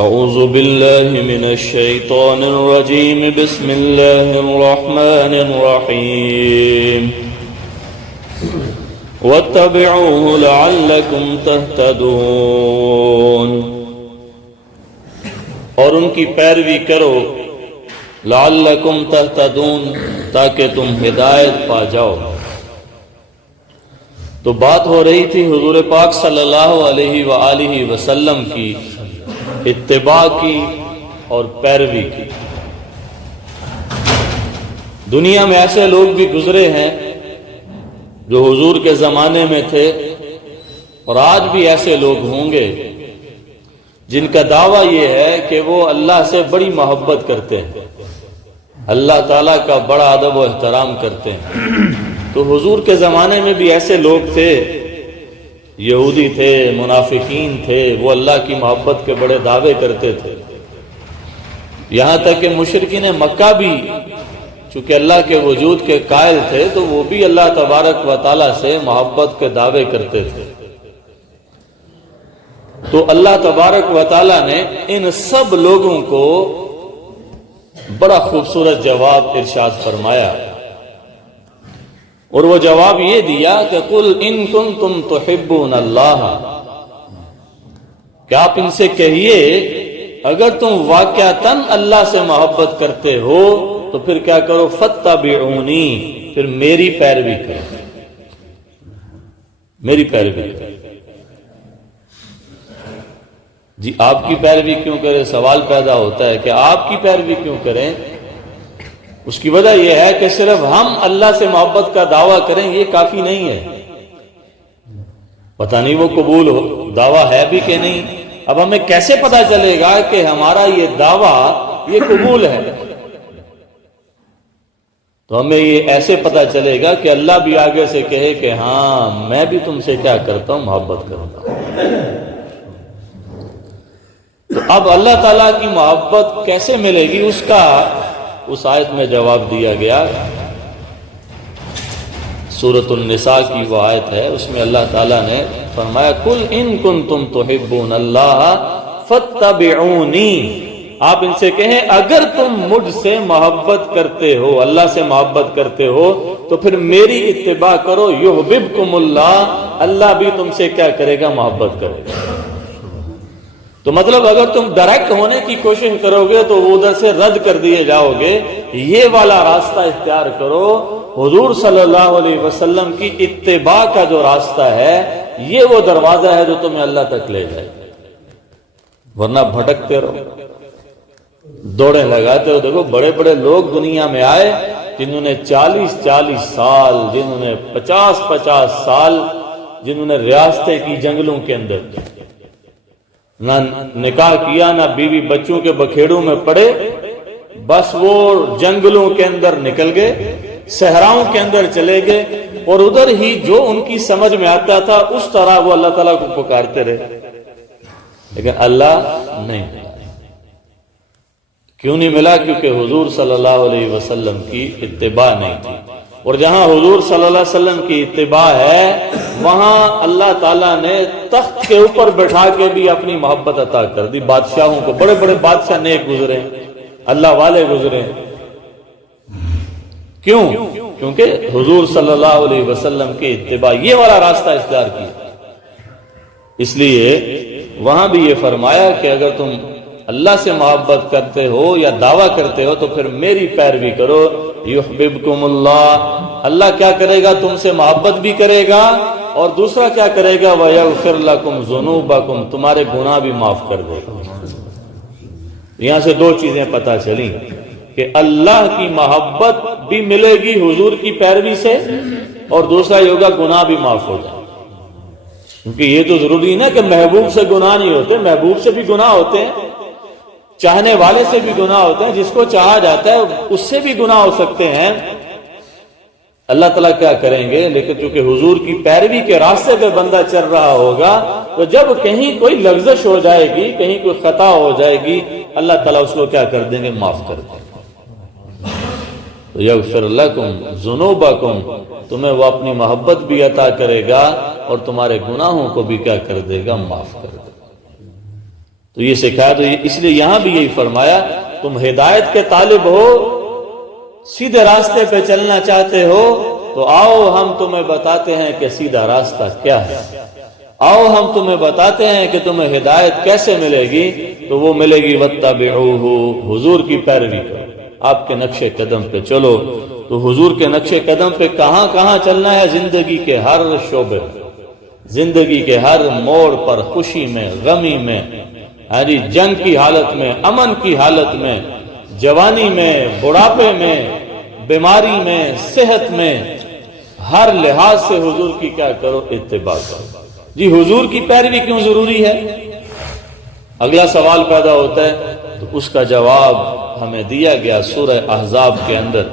أعوذ بالله من الشيطان الرجيم بسم الله الرحمن الرحيم واتبعوه لعلكم تهتدون اور ان کی پیروی کرو لعلکم تہتدون تاکہ تم ہدایت پا جاؤ۔ تو بات ہو رہی تھی حضور پاک صلی اللہ علیہ وآلہ وسلم کی اتباع کی اور پیروی کی۔ دنیا میں ایسے لوگ بھی گزرے ہیں جو حضور کے زمانے میں تھے اور آج بھی ایسے لوگ ہوں گے جن کا دعویٰ یہ ہے کہ وہ اللہ سے بڑی محبت کرتے ہیں، اللہ تعالیٰ کا بڑا ادب و احترام کرتے ہیں۔ تو حضور کے زمانے میں بھی ایسے لوگ تھے، یہودی تھے، منافقین تھے، وہ اللہ کی محبت کے بڑے دعوے کرتے تھے، یہاں تک کہ مشرکین مکہ بھی چونکہ اللہ کے وجود کے قائل تھے تو وہ بھی اللہ تبارک و تعالیٰ سے محبت کے دعوے کرتے تھے۔ تو اللہ تبارک و تعالیٰ نے ان سب لوگوں کو بڑا خوبصورت جواب ارشاد فرمایا، اور وہ جواب یہ دیا کہ قل ان کنتم تحبون اللہ، کہ آپ ان سے کہیے اگر تم واقعتاً اللہ سے محبت کرتے ہو تو پھر کیا کرو، فاتبعونی، پھر میری پیروی کرو، میری پیروی کرو۔ جی آپ کی پیروی کیوں کریں؟ سوال پیدا ہوتا ہے کہ آپ کی پیروی کیوں کریں؟ اس کی وجہ یہ ہے کہ صرف ہم اللہ سے محبت کا دعویٰ کریں یہ کافی نہیں ہے، پتہ نہیں وہ قبول ہو دعویٰ ہے بھی کہ نہیں۔ اب ہمیں کیسے پتہ چلے گا کہ ہمارا یہ دعویٰ یہ قبول ہے؟ تو ہمیں یہ ایسے پتہ چلے گا کہ اللہ بھی آگے سے کہے کہ ہاں میں بھی تم سے کیا کرتا ہوں، محبت کرتا ہوں۔ تو اب اللہ تعالیٰ کی محبت کیسے ملے گی اس کا اس آیت میں جواب دیا گیا۔ سورۃ النساء کی وہ آیت ہے، اس میں اللہ تعالیٰ نے فرمایا قل ان کنتم تحبون اللہ فاتبعونی، آپ ان سے کہیں اگر تم مجھ سے محبت کرتے ہو، اللہ سے محبت کرتے ہو تو پھر میری اتباع کرو، یحببکم اللہ، اللہ بھی تم سے کیا کرے گا، محبت کرے گا۔ تو مطلب اگر تم ڈائریکٹ ہونے کی کوشش کرو گے تو وہ ادھر سے رد کر دیے جاؤ گے، یہ والا راستہ اختیار کرو، حضور صلی اللہ علیہ وسلم کی اتباع کا جو راستہ ہے یہ وہ دروازہ ہے جو تمہیں اللہ تک لے جائے، ورنہ بھٹکتے رہو، دوڑیں لگاتے ہو۔ دیکھو بڑے بڑے لوگ دنیا میں آئے جنہوں نے 40 سال، جنہوں نے 50 سال، جنہوں نے ریاستیں کی جنگلوں کے اندر، نہ نکاح کیا، نہ بیوی بچوں کے بکھیڑوں میں پڑے، بس وہ جنگلوں کے اندر نکل گئے، صحراؤں کے اندر چلے گئے، اور ادھر ہی جو ان کی سمجھ میں آتا تھا اس طرح وہ اللہ تعالیٰ کو پکارتے رہے، لیکن اللہ نہیں ملا۔ کیوں نہیں ملا؟ کیونکہ حضور صلی اللہ علیہ وسلم کی اتباع نہیں تھی، اور جہاں حضور صلی اللہ علیہ وسلم کی اتباع ہے وہاں اللہ تعالیٰ نے تخت کے اوپر بٹھا کے بھی اپنی محبت عطا کر دی۔ بادشاہوں کو، بڑے بڑے بادشاہ نیک گزرے، اللہ والے گزرے، کیوں؟ کیونکہ حضور صلی اللہ علیہ وسلم کی اتباع یہ والا راستہ اختیار کیا۔ اس لیے وہاں بھی یہ فرمایا کہ اگر تم اللہ سے محبت کرتے ہو یا دعویٰ کرتے ہو تو پھر میری پیروی کرو، یحببکم اللہ، اللہ کیا کرے گا، تم سے محبت بھی کرے گا، اور دوسرا کیا کرے گا، وَيَغْفِرْ لَكُمْ ذُنُوبَكُمْ، تمہارے گناہ بھی معاف کر دے گا۔ یہاں سے دو چیزیں پتہ چلیں کہ اللہ کی محبت بھی ملے گی حضور کی پیروی سے، اور دوسرا یہ ہوگا گناہ بھی معاف ہو جائے، کیونکہ یہ تو ضروری نا کہ محبوب سے گناہ نہیں ہوتے، محبوب سے بھی گناہ ہوتے ہیں، چاہنے والے سے بھی گناہ ہوتے ہیں، جس کو چاہا جاتا ہے اس سے بھی گناہ ہو سکتے ہیں۔ اللہ تعالیٰ کیا کریں گے، لیکن چونکہ حضور کی پیروی کے راستے پہ بندہ چل رہا ہوگا تو جب کہیں کوئی لغزش ہو جائے گی، کہیں کوئی خطا ہو جائے گی، اللہ تعالیٰ اس کو کیا کر دیں گے، معاف کر دیں گے۔ تو یغفر لکم ذنوبکم، تمہیں وہ اپنی محبت بھی عطا کرے گا اور تمہارے گناہوں کو بھی کیا کر دے گا، معاف کر دے گا۔ تو یہ سکھایا، تو اس لیے یہاں بھی یہی فرمایا تم ہدایت کے طالب ہو، سیدھے راستے پہ چلنا چاہتے ہو تو آؤ ہم تمہیں بتاتے ہیں کہ سیدھا راستہ کیا ہے، آؤ ہم تمہیں بتاتے ہیں کہ تمہیں ہدایت کیسے ملے گی، تو وہ ملے گی واتبعوہ، حضور کی پیروی کرو، آپ کے نقش قدم پہ چلو۔ تو حضور کے نقش قدم پہ کہاں کہاں چلنا ہے؟ زندگی کے ہر شعبے، زندگی کے ہر موڑ پر، خوشی میں، غمی میں، جنگ کی حالت میں، امن کی حالت میں، جوانی میں، بڑھاپے میں، بیماری میں، صحت میں، ہر لحاظ سے حضور کی کیا کرو؟ اتباع کرو۔ جی حضور کی پیروی کیوں ضروری ہے؟ اگلا سوال پیدا ہوتا ہے، تو اس کا جواب ہمیں دیا گیا سورہ احزاب کے اندر،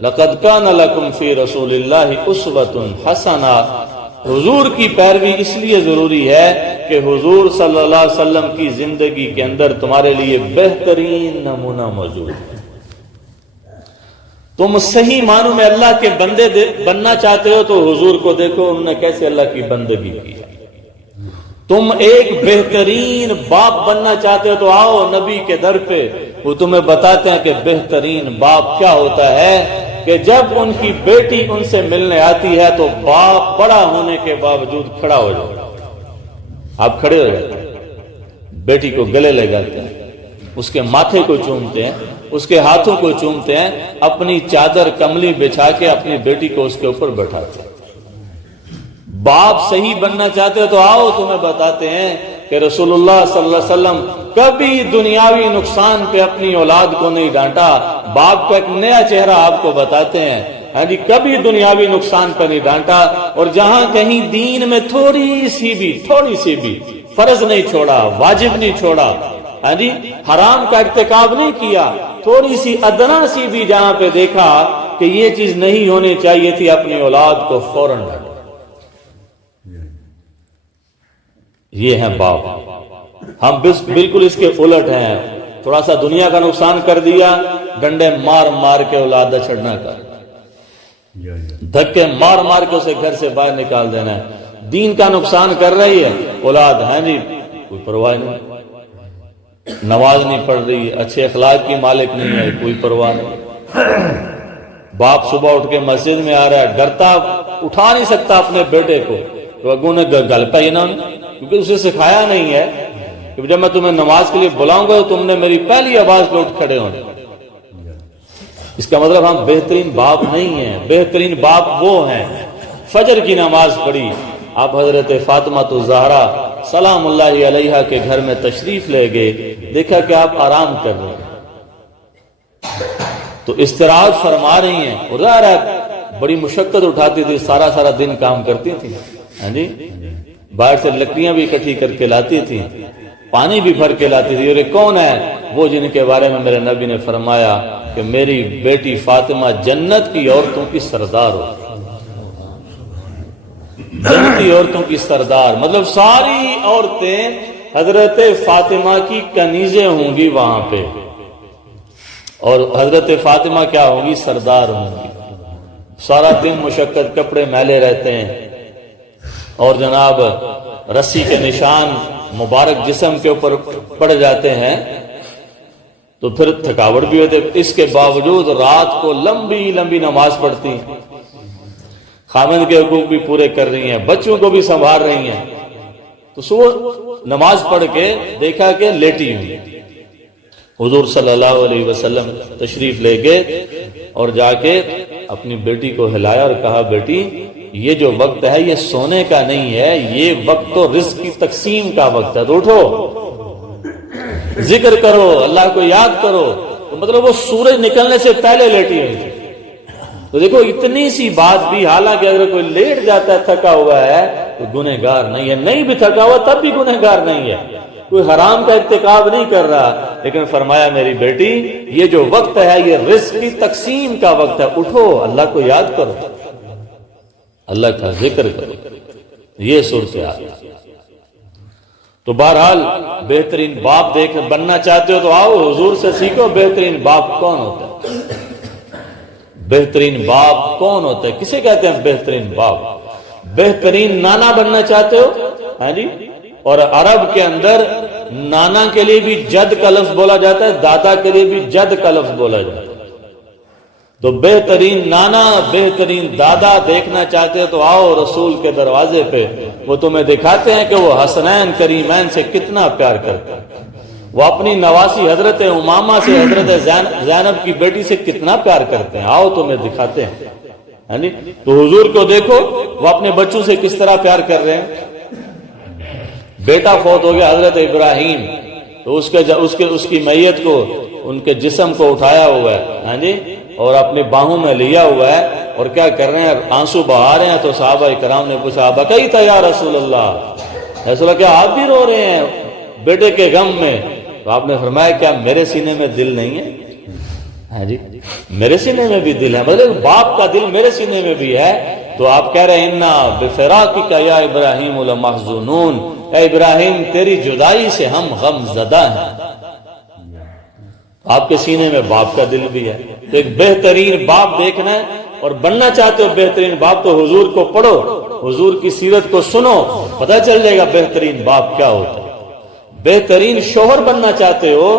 لَقَدْ كَانَ لَكُمْ فِي رَسُولِ اللَّهِ أُسْوَةٌ حَسَنَةٌ۔ حضور کی پیروی اس لیے ضروری ہے کہ حضور صلی اللہ علیہ وسلم کی زندگی کے اندر تمہارے لیے بہترین نمونہ موجود ہے۔ تم صحیح معنوں میں اللہ کے بندے بننا چاہتے ہو تو حضور کو دیکھو، انہوں نے کیسے اللہ کی بندگی کی۔ تم ایک بہترین باپ بننا چاہتے ہو تو آؤ نبی کے در پہ، وہ تمہیں بتاتے ہیں کہ بہترین باپ کیا ہوتا ہے، کہ جب ان کی بیٹی ان سے ملنے آتی ہے تو باپ بڑا ہونے کے باوجود کھڑا ہو جاتا ہے۔ آپ کھڑے ہو جاتے ہیں، بیٹی کو گلے لگاتے ہیں، اس کے ماتھے کو چومتے ہیں، اس کے ہاتھوں کو چومتے ہیں، اپنی چادر کملی بچھا کے اپنی بیٹی کو اس کے اوپر بٹھاتے ہیں۔ باپ صحیح بننا چاہتے ہو تو آؤ تمہیں بتاتے ہیں کہ رسول اللہ صلی اللہ علیہ وسلم کبھی دنیاوی نقصان پہ اپنی اولاد کو نہیں ڈانٹا۔ باپ کا ایک نیا چہرہ آپ کو بتاتے ہیں، کبھی دنیاوی نقصان پہ نہیں ڈانٹا، اور جہاں کہیں دین میں تھوڑی سی بھی فرض نہیں چھوڑا، واجب نہیں چھوڑا، حرام کا ارتکاب نہیں کیا، تھوڑی سی ادنا سی بھی جہاں پہ دیکھا کہ یہ چیز نہیں ہونی چاہیے تھی، اپنی اولاد کو فوراً ڈانٹا۔ یہ ہیں باپ۔ ہم بالکل اس کے الٹ ہیں، تھوڑا سا دنیا کا نقصان کر دیا، ڈنڈے مار مار کے اولاد چھڑنا کر، دھکے مار مار کے اسے گھر سے باہر نکال دینا ہے۔ دین کا نقصان کر رہی ہے اولاد، کوئی پرواہ نہیں، نماز نہیں پڑھ رہی ہے، اچھے اخلاق کی مالک نہیں ہے، کوئی پرواہ نہیں۔ باپ صبح اٹھ کے مسجد میں آ رہا ہے، ڈرتا، اٹھا نہیں سکتا اپنے بیٹے کو، تو اگوں نے گل پہ ہی نہ، کیونکہ اسے سکھایا نہیں ہے کہ جب میں تمہیں نماز کے لیے بلاؤں گا تو تم نے میری پہلی آواز پہ اٹھ کھڑے ہونے۔ اس کا مطلب ہم بہترین باپ نہیں ہیں، بہترین باپ وہ ہیں۔ فجر کی نماز پڑھی، آپ حضرت فاطمہ الزہرا سلام اللہ علیہا کے گھر میں تشریف لے گئے، دیکھا کہ آپ آرام کر رہے ہیں تو استراحت فرما رہی ہیں، اور ظاہر ہے بڑی مشقت اٹھاتی تھی، سارا دن کام کرتی تھی، باہر سے لکڑیاں بھی اکٹھی کر کے لاتی تھی، پانی بھی بھر کے لاتی تھی۔ اور یہ کون ہے؟ وہ جن کے بارے میں میرے نبی نے فرمایا کہ میری بیٹی فاطمہ جنت کی عورتوں کی سردار ہو، جنتی عورتوں کی سردار، مطلب ساری عورتیں حضرت فاطمہ کی کنیزیں ہوں گی وہاں پہ، اور حضرت فاطمہ کیا ہوں گی؟ سردار ہوں گی۔ سارا دن مشقت، کپڑے میلے رہتے ہیں، اور جناب رسی کے نشان مبارک جسم کے اوپر پڑ جاتے ہیں، تو پھر تھکاوٹ بھی ہوتے، اس کے باوجود رات کو لمبی لمبی نماز پڑھتی، خاوند کے حقوق بھی پورے کر رہی ہیں، بچوں کو بھی سنبھال رہی ہیں۔ تو صبح نماز پڑھ کے دیکھا کہ لیٹی ہوئی، حضور صلی اللہ علیہ وسلم تشریف لے گئے اور جا کے اپنی بیٹی کو ہلایا اور کہا، بیٹی یہ جو وقت ہے یہ سونے کا نہیں ہے، یہ وقت تو رزق کی تقسیم کا وقت ہے، تو اٹھو، ذکر کرو، اللہ کو یاد کرو۔ تو مطلب وہ سورج نکلنے سے پہلے لیٹی ہوئی تھی۔ تو دیکھو اتنی سی بات بھی، حالانکہ اگر کوئی لیٹ جاتا ہے تھکا ہوا ہے تو گنہگار نہیں ہے، نہیں بھی تھکا ہوا تب بھی گنہگار نہیں ہے، کوئی حرام کا ارتکاب نہیں کر رہا، لیکن فرمایا میری بیٹی یہ جو وقت ہے یہ رزق کی تقسیم کا وقت ہے، اٹھو، اللہ کو یاد کرو، اللہ کا ذکر کرو۔ یہ صورتحال۔ تو بہرحال بہترین باپ بننا چاہتے ہو تو آؤ حضور سے سیکھو، بہترین باپ کون ہوتا ہے، بہترین باپ کون ہوتا ہے، کسے کہتے ہیں بہترین باپ؟ بہترین نانا بننا چاہتے ہو، اور عرب کے اندر نانا کے لیے بھی جد کا لفظ بولا جاتا ہے، دادا کے لیے بھی جد کا لفظ بولا جاتا ہے۔ تو بہترین نانا، بہترین دادا دیکھنا چاہتے تو آؤ رسول کے دروازے پہ، وہ تمہیں دکھاتے ہیں کہ وہ حسنین کریمین سے کتنا پیار کرتے ہیں، وہ اپنی نواسی حضرت امامہ سے، حضرت زینب کی بیٹی سے کتنا پیار کرتے ہیں، آؤ تمہیں دکھاتے ہیں۔ ہاں جی، تو حضور کو دیکھو وہ اپنے بچوں سے کس طرح پیار کر رہے ہیں۔ بیٹا فوت ہو گیا حضرت ابراہیم، تو اس کی میت کو، ان کے جسم کو اٹھایا ہوا ہے، ہاں جی، اور اپنی باہوں میں لیا ہوا ہے، اور کیا کر رہے ہیں، آنسو بہا رہے ہیں۔ تو صحابہ کرام نے پوچھا بکیت یا رسول اللہ، رسول اللہ کیا آپ بھی رو رہے ہیں بیٹے کے غم میں؟ تو آپ نے فرمایا کیا میرے سینے میں دل نہیں ہے؟ ہاں جی، میرے سینے میں بھی دل ہے، مطلب باپ کا دل میرے سینے میں بھی ہے۔ تو آپ کہہ رہے ہیں انا بفراقک یا ابراہیم لمحزونون، اے ابراہیم تیری جدائی سے ہم غم زدہ ہیں۔ آپ کے سینے میں باپ کا دل بھی ہے۔ تو ایک بہترین باپ دیکھنا ہے اور بننا چاہتے ہو بہترین باپ، تو حضور کو پڑھو، حضور کی سیرت کو سنو، پتہ چل جائے گا بہترین باپ کیا ہوتا ہے۔ بہترین شوہر بننا چاہتے ہو،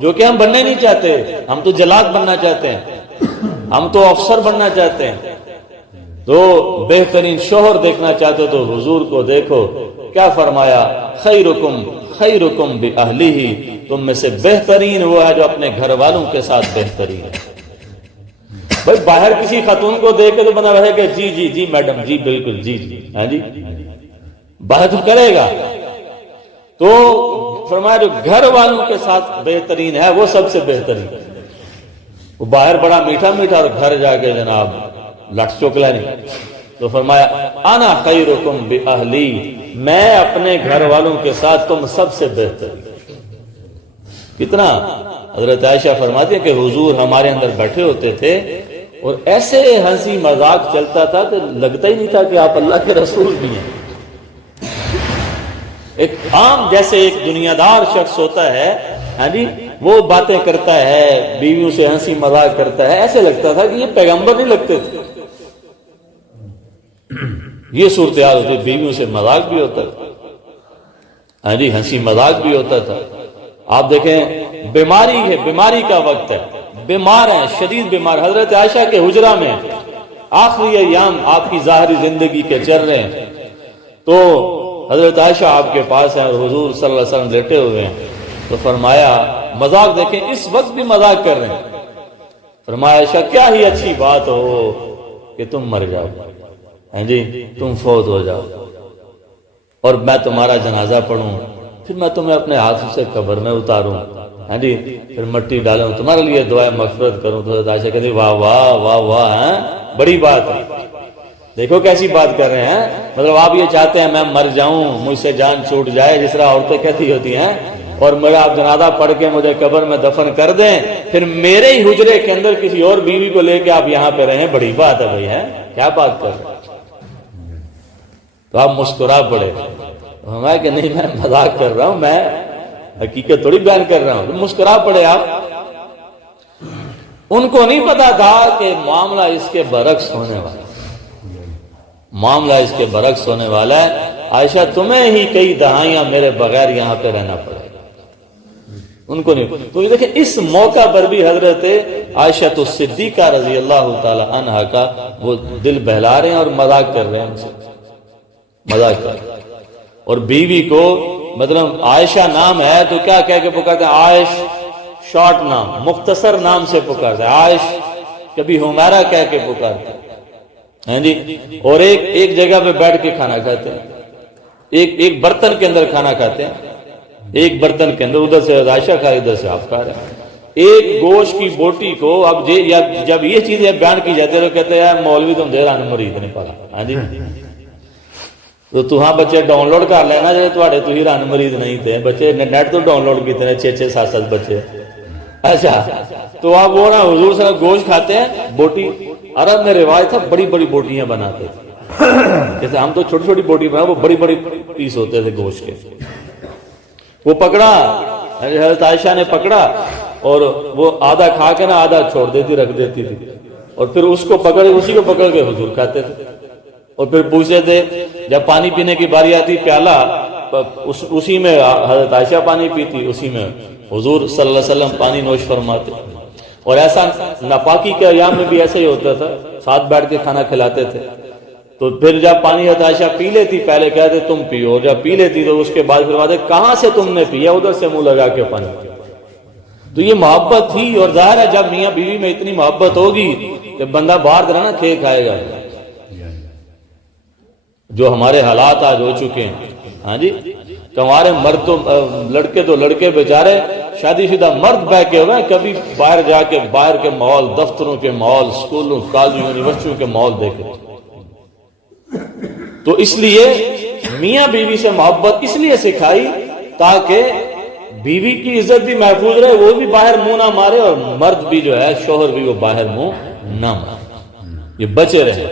جو کہ ہم بننے نہیں چاہتے، ہم تو جلاد بننا چاہتے ہیں، ہم تو افسر بننا چاہتے ہیں۔ تو بہترین شوہر دیکھنا چاہتے ہو تو حضور کو دیکھو، کیا فرمایا، خیرکم خیرکم بأہلہ، تم میں سے بہترین وہ ہے جو اپنے گھر والوں کے ساتھ بہترین ہے۔ بھائی باہر کسی خاتون کو دیکھ کے تو بنا رہے کہ جی جی جی میڈم جی بالکل جی جی، ہاں جی، باہر تو کرے گا۔ تو فرمایا جو گھر والوں کے ساتھ بہترین ہے وہ سب سے بہترین ہے۔ وہ باہر بڑا میٹھا میٹھا اور گھر جا کے جناب لٹ چوکلا نہیں۔ تو فرمایا انا خیرکم بأہلی، میں اپنے گھر والوں کے ساتھ تم سب سے بہترین۔ کتنا حضرت عائشہ فرماتی ہے کہ حضور ہمارے اندر بیٹھے ہوتے تھے اور ایسے ہنسی مذاق چلتا تھا کہ لگتا ہی نہیں تھا کہ آپ اللہ کے رسول بھی ہیں۔ ایک عام جیسے ایک دنیا دار شخص ہوتا ہے، ہاں جی، وہ باتیں کرتا ہے، بیویوں سے ہنسی مذاق کرتا ہے، ایسے لگتا تھا کہ یہ پیغمبر نہیں لگتے تھے۔ یہ صورتحال ہوتی، بیویوں سے مذاق بھی ہوتا تھا، ہاں جی، ہنسی مذاق بھی ہوتا تھا۔ آپ دیکھیں بیماری ہے، بیماری کا وقت ہے، بیمار ہیں، شدید بیمار، حضرت عائشہ کے حجرہ میں آخری ایام آپ کی ظاہری زندگی کے چل رہے ہیں، تو حضرت عائشہ آپ کے پاس ہیں اور حضور صلی اللہ علیہ وسلم لیٹے ہوئے ہیں۔ تو فرمایا، مذاق دیکھیں اس وقت بھی مذاق کر رہے ہیں، فرمایا عائشہ کیا ہی اچھی بات ہو کہ تم مر جاؤ، ہاں جی، تم فوت ہو جاؤ اور میں تمہارا جنازہ پڑھوں، پھر میں تمہیں اپنے ہاتھ سے قبر میں اتاروں، ہاں جی، پھر مٹی ڈالوں، تمہارے لیے دعائیں مغفرت کروں۔ تو حضرت عائشہ کہتی واہ واہ واہ واہ، بڑی بات ہے، دیکھو کیسی بات کر رہے ہیں، مطلب آپ یہ چاہتے ہیں میں مر جاؤں، مجھ سے جان چھوٹ جائے، جس طرح عورتیں کہتی ہوتی ہیں، اور میرا آپ جنازہ پڑھ کے مجھے قبر میں دفن کر دیں، پھر میرے ہی حجرے کے اندر کسی اور بیوی کو لے کے آپ یہاں پہ رہیں، بڑی بات ہے بھائی، ہے کیا بات کر رہے ہیں؟ تو آپ مسکرا پڑے، ہمیں کہ نہیں میں مذاق کر رہا ہوں، میں حقیقت تھوڑی بیان کر رہا ہوں۔ تو مسکرا پڑے آپ۔ ان کو نہیں پتا تھا کہ معاملہ اس کے برعکس ہونے والا ہے، معاملہ اس کے برعکس ہونے والا ہے۔ عائشہ تمہیں ہی کئی دہائیاں میرے بغیر یہاں پہ رہنا پڑے، ان کو نہیں۔ تو یہ دیکھیں اس موقع پر بھی حضرت عائشہ صدیقہ رضی اللہ تعالی عنہا کا وہ دل بہلا رہے ہیں اور مذاق کر رہے ہیں، ان سے مذاق کر رہے ہیں۔ اور بیوی کو مطلب عائشہ نام ہے تو کیا کہہ کے پکارتے ہیں، عائش، شارٹ نام، مختصر نام سے پکارتے ہیں، عائش، کبھی ہمیرہ کہہ کے پکارتے ہیں، ہاں جی۔ اور ایک جگہ پہ بیٹھ کے کھانا کھاتے ہیں، ایک برتن کے اندر کھانا کھاتے ہیں، ایک برتن کے اندر، ادھر سے عائشہ کھا رہے ادھر سے آپ کھا رہے ہیں۔ ایک گوشت کی بوٹی کو اب جب یہ چیزیں بیان کی جاتی ہے تو کہتے ہیں مولوی تم دیر آنے مرید نہیں پڑا، ہاں جی، تو تہاں بچے ڈاؤن لوڈ کر لینا جی تھوڑے تو ہی رن مریض نہیں تھے، بچے نیٹ تو ڈاؤن لوڈ کیتے ہیں 6-6 7-7 بچے۔ اچھا تو آپ وہ نا حضور صلی اللہ علیہ وسلم گوشت کھاتے ہیں، بوٹی، عرب میں رواج تھا بڑی بڑی بوٹیاں بناتے تھے، جیسے ہم تو چھوٹی چھوٹی بوٹی بنا، وہ بڑی بڑی پیس ہوتے تھے گوشت کے۔ وہ پکڑا، حضرت عائشہ نے پکڑا اور وہ آدھا کھا کے نا آدھا چھوڑ دیتی، رکھ دیتی تھی، اور پھر اس کو پکڑ، اسی کو پکڑ کے حضور کھاتے تھے۔ اور پھر پوچھتے تھے، جب پانی پینے کی باری آتی پیالہ اسی میں حضرت عائشہ پانی پیتی، اسی میں حضور صلی اللہ علیہ وسلم پانی نوش فرماتے. اور ایسا ناپاکی کے ایام میں بھی ایسا ہی ہوتا تھا، ساتھ بیٹھ کے کھانا کھلاتے تھے. تو پھر جب پانی حضرت عائشہ پی لیتی پہلے کہتے تم پیو، اور جب پی لیتی تو اس کے بعد فرماتے کہاں سے تم نے پیا؟ ادھر سے منہ لگا کے پانی. تو یہ محبت تھی. اور ظاہر ہے جب میاں بیوی میں اتنی محبت ہوگی کہ بندہ باہر طرح نا کھے کھائے گا. جو ہمارے حالات آج ہو چکے ہیں، ہاں جی، کہ ہمارے مرد تو لڑکے بیچارے شادی شدہ مرد بہ کے ہوئے کبھی باہر جا کے باہر کے ماحول، دفتروں کے ماحول، اسکولوں، کالجوں، یونیورسٹیوں کے ماحول دیکھے. تو اس لیے میاں بیوی سے محبت اس لیے سکھائی تاکہ بیوی کی عزت بھی محفوظ رہے، وہ بھی باہر منہ نہ مارے، اور مرد بھی جو ہے شوہر بھی وہ باہر منہ نہ مارے، یہ بچے رہے.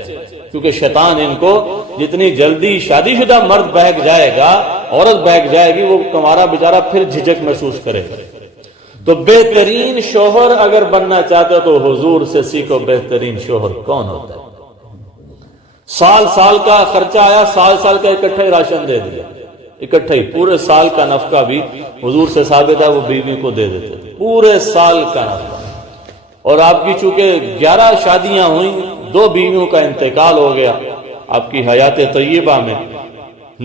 کیونکہ شیطان ان کو جتنی جلدی شادی شدہ مرد بہک جائے گا، عورت بہک جائے گی، وہ تمہارا بیچارہ پھر جھجک محسوس کرے گا. تو بہترین شوہر اگر بننا چاہتے ہو تو حضور سے سیکھو بہترین شوہر کون ہوتا ہے. سال کا خرچہ آیا، سال کا اکٹھا ہی راشن دے دیا، اکٹھا ہی پورے سال کا نفقہ بھی حضور سے ثابت ہے وہ بیوی کو دے دیتے تھے، پورے سال کا نفقہ. اور آپ کی چونکہ 11 شادیاں ہوئیں، 2 بیویوں کا انتقال ہو گیا آپ کی حیات طیبہ میں،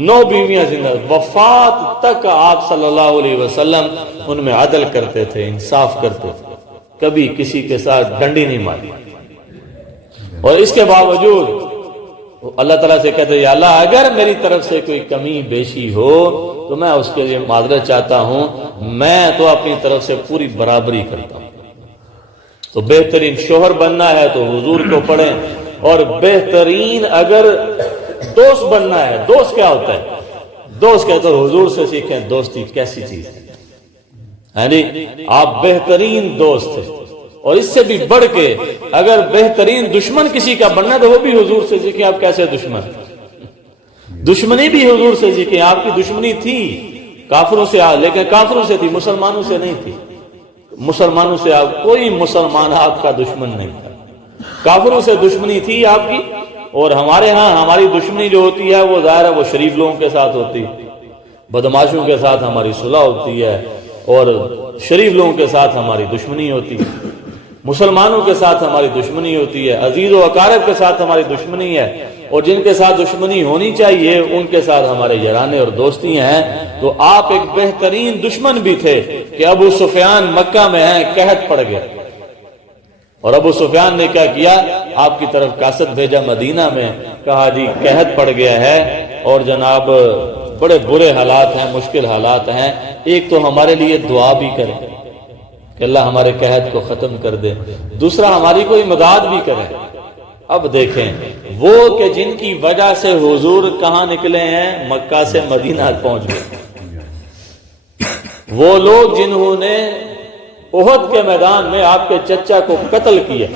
9 بیویاں زندہ، وفات تک آپ صلی اللہ علیہ وسلم ان میں عدل کرتے تھے، انصاف کرتے تھے، کبھی کسی کے ساتھ ڈنڈی نہیں ماری. اور اس کے باوجود اللہ تعالیٰ سے کہتے ہیں یا اللہ اگر میری طرف سے کوئی کمی بیشی ہو تو میں اس کے لیے معذرت چاہتا ہوں، میں تو اپنی طرف سے پوری برابری کرتا ہوں. تو بہترین شوہر بننا ہے تو حضور کو پڑھیں، اور بہترین اگر دوست بننا ہے، دوست کیا ہوتا ہے؟ دوست کہتے ہیں حضور سے سیکھیں دوستی کیسی چیز ہے جی. آپ بہترین دوست ہیں. اور اس سے بھی بڑھ کے اگر بہترین دشمن کسی کا بننا ہے تو وہ بھی حضور سے سیکھیں آپ کیسے دشمن. دشمنی بھی حضور سے سیکھیں. آپ کی دشمنی تھی کافروں سے، لیکن کافروں سے تھی، مسلمانوں سے نہیں تھی. مسلمانوں سے آپ کوئی مسلمان آپ کا دشمن نہیں تھا، کافروں سے دشمنی تھی آپ کی. اور ہمارے ہاں ہماری دشمنی جو ہوتی ہے وہ ظاہر ہے وہ شریف لوگوں کے ساتھ ہوتی ہے، بدماشوں کے ساتھ ہماری صلح ہوتی ہے، اور شریف لوگوں کے ساتھ ہماری دشمنی ہوتی ہے. مسلمانوں کے ساتھ ہماری دشمنی ہوتی ہے، عزیز و اقارب کے ساتھ ہماری دشمنی ہے، اور جن کے ساتھ دشمنی ہونی چاہیے ان کے ساتھ ہمارے یارانے اور دوستی ہیں. تو آپ ایک بہترین دشمن بھی تھے کہ ابو سفیان مکہ میں ہیں، قحط پڑ گیا، اور ابو سفیان نے کیا کیا؟ آپ کی طرف قاصد بھیجا مدینہ میں، کہا جی قحط پڑ گیا ہے اور جناب بڑے برے حالات ہیں، مشکل حالات ہیں، ایک تو ہمارے لیے دعا بھی کریں کہ اللہ ہمارے قحط کو ختم کر دے، دوسرا ہماری کوئی مدد بھی کرے. اب دیکھیں وہ کہ جن کی وجہ سے حضور کہاں نکلے ہیں؟ مکہ سے مدینہ پہنچ گئے. وہ لوگ جنہوں نے احد کے میدان میں آپ کے چچا کو قتل کیا،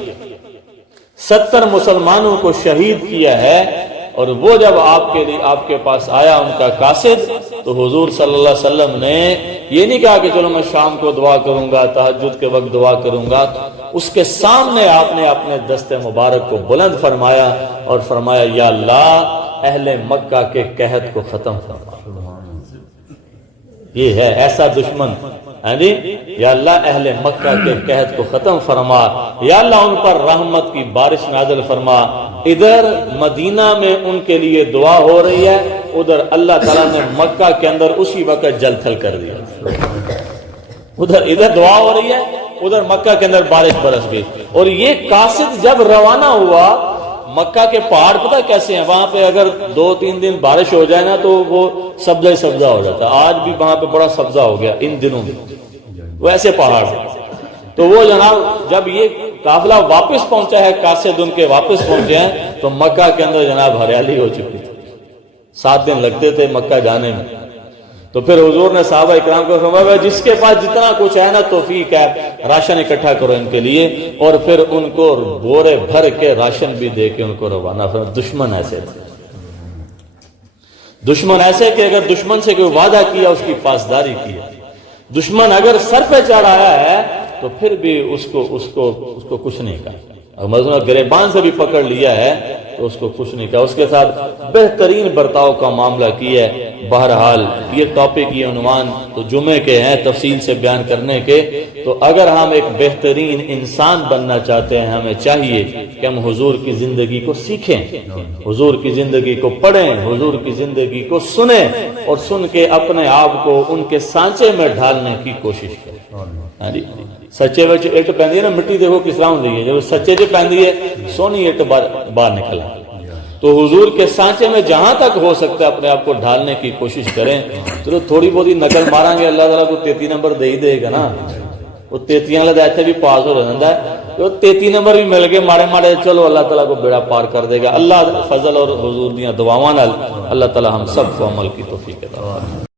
70 مسلمانوں کو شہید کیا ہے، اور وہ جب آپ کے پاس آیا ان کا قاصد، تو حضور صلی اللہ علیہ وسلم نے یہ نہیں کہا کہ چلو میں شام کو دعا کروں گا، تہجد کے وقت دعا کروں گا. اس کے سامنے آپ نے اپنے دست مبارک کو بلند فرمایا اور فرمایا یا اللہ اہل مکہ کے قحط کو ختم فرما. یہ ہے ایسا دشمن، یا اللہ اہل مکہ کے قحط کو ختم فرما، یا اللہ ان پر رحمت کی بارش نازل فرما. ادھر مدینہ میں ان کے لیے دعا ہو رہی ہے، ادھر اللہ تعالیٰ نے مکہ کے اندر اسی وقت جل تھل کر دیا. ادھر دعا ہو رہی ہے، ادھر مکہ کے اندر بارش برس گئی. اور یہ قاصد جب روانہ ہوا، مکہ کے پہاڑ پتہ کیسے ہیں، وہاں پہ اگر 2-3 دن بارش ہو جائے نا تو وہ سبزہ ہی سبزہ ہو جاتا ہے. آج بھی وہاں پہ بڑا سبزہ ہو گیا ان دنوں میں، وہ ایسے پہاڑ ہیں. تو وہ جناب جب یہ قافلہ واپس پہنچا ہے، قاصد ان کے واپس پہنچے ہیں، تو مکہ کے اندر جناب ہریالی ہو چکی تھی. 7 دن لگتے تھے مکہ جانے میں. تو پھر حضور نے صحابہ اکرام کو فرمایا جس کے پاس جتنا کچھ ہے نا توفیق ہے، راشن اکٹھا کرو ان کے لیے، اور پھر ان کو بورے بھر کے راشن بھی دے کے ان کو روانہ فرمایا. دشمن ایسے تھے، دشمن ایسے کہ اگر دشمن سے کوئی وعدہ کیا اس کی پاسداری کیا. دشمن اگر سر پہ چڑھایا ہے تو پھر بھی اس کو کچھ نہیں کہا. مثلا گریبان سے بھی پکڑ لیا ہے تو اس کو کچھ نہیں کہا، اس کے ساتھ بہترین برتاؤ کا معاملہ کیا ہے۔ بہرحال یہ ٹاپک، یہ عنوان تو جمعے کے ہیں تفصیل سے بیان کرنے کے، تو اگر ہم ایک بہترین انسان بننا چاہتے ہیں ہمیں چاہیے کہ ہم حضور کی زندگی کو سیکھیں، حضور کی زندگی کو پڑھیں، حضور کی زندگی کو سنیں، اور سن کے اپنے آپ کو ان کے سانچے میں ڈھالنے کی کوشش کریں۔ ہاں جی، سچے وچ اٹ پیندی ہے نا، مٹی دیکھو کس طرح ہوندی ہے، جب سچے چ پیندی ہے سونی اٹ باہر نکل آتی۔ تو حضور کے سانچے میں جہاں تک ہو سکتا ہے اپنے آپ کو ڈھالنے کی کوشش کریں۔ چلو تھوڑی بہت نقل ماریں گے، اللہ تعالیٰ کو 33 نمبر دے ہی دے گا نا، وہ 33 والا ایتھے بھی پاس ہو جاتا ہے، تو 33 نمبر بھی مل گئے ماڑے ماڑے، چلو اللہ تعالیٰ کو بیڑا پار کر دے گا۔ اللہ فضل اور حضور دیاں دعاواں نال اللہ تعالیٰ ہم سب کو عمل کی توفیق عطا فرمائے۔